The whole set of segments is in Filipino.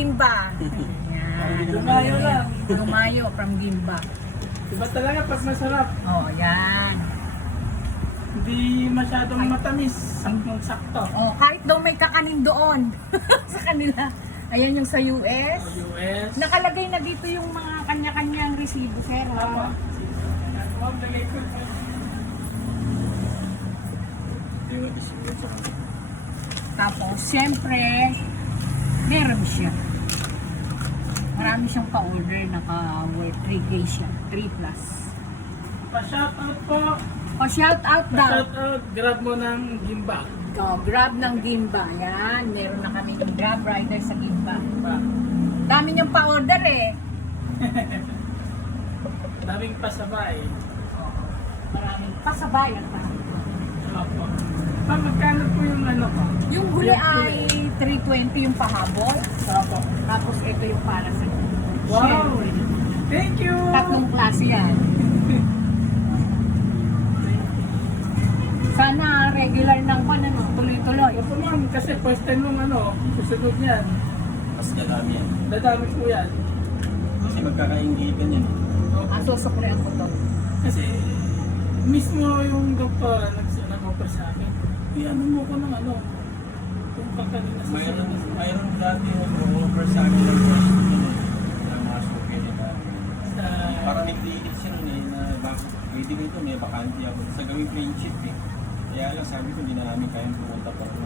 Gimba. Yan. Lumayo lang. Lumayo from Gimba. Iba talaga pag masarap. Oh, yan. Hindi masyadong matamis. Saktong-sakto. Oh, kahit daw may kakanin doon sa kanila. Ayan yung sa US. US. Nakalagay na dito yung mga kanya-kanyang resibo, sir. Tama. Lagay ko. Tapos, syempre, meron siya. Marami siyang pa-order, naka-worth 3K siya. 3 plus. Pa-shoutout po. O, shout out daw. Pa-shoutout. Grab mo ng Gimba. O, grab ng Gimba. Yan, meron na kami yung grab rider sa Gimba. Gimba. Dami niyang pa-order eh. Daming pasabay. Maraming pasabayan pa. Opo. Magkano po yung ano ko? Yung huli ay 320 yung pahabol. Opo. Tapos ito yung para sa Wow! Siyempre, Thank you! tatlong klase yan. Sana regular ng pan, ano, tuloy-tuloy. Opo ma'am, kasi first time nung ano, susunod niyan. Mas dadami yan. Dadami po yan. Kasi magkakaingitan yan. Ah, susuklian ko to. Kasi mismo yung doktor nag-offer sa akin. Ano mo ko ng ano, kung kakanina sa Mayroon dati yung over sa akin ng question yun eh. Ng mga suki nila. sa Parang nag-iinit siya nun eh, na bakit pwede nito may bakante ako. Sa gawing friendship eh. Kaya lang sabi ko hindi na namin kayang pumunta pa rin.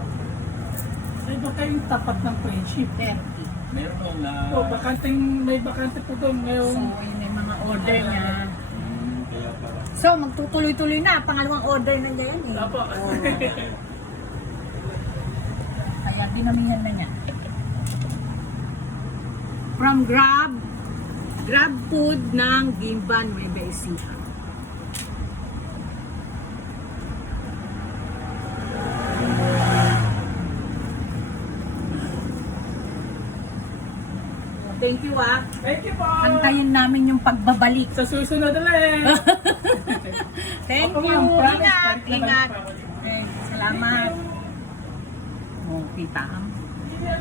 sa iba kayong tapat ng friendship. 30. Meron doon na... May bakante po doon So, ngayon. yun yung mga order niya. Kaya para... So, magtutuloy-tuloy na. Pangalawang order na ganyan eh. Opo. Kaya dinamihan na niya. From Grab Food ng Gimba, Nueva Ecija. Thank you ah. Thank you po! Antayin namin yung pagbabalik. Sa susunod ulit! Thank Opo, you. ma'am. Promise, Ingat, balik na balik ingat. pa ako. Salamat. Oh, kita ka.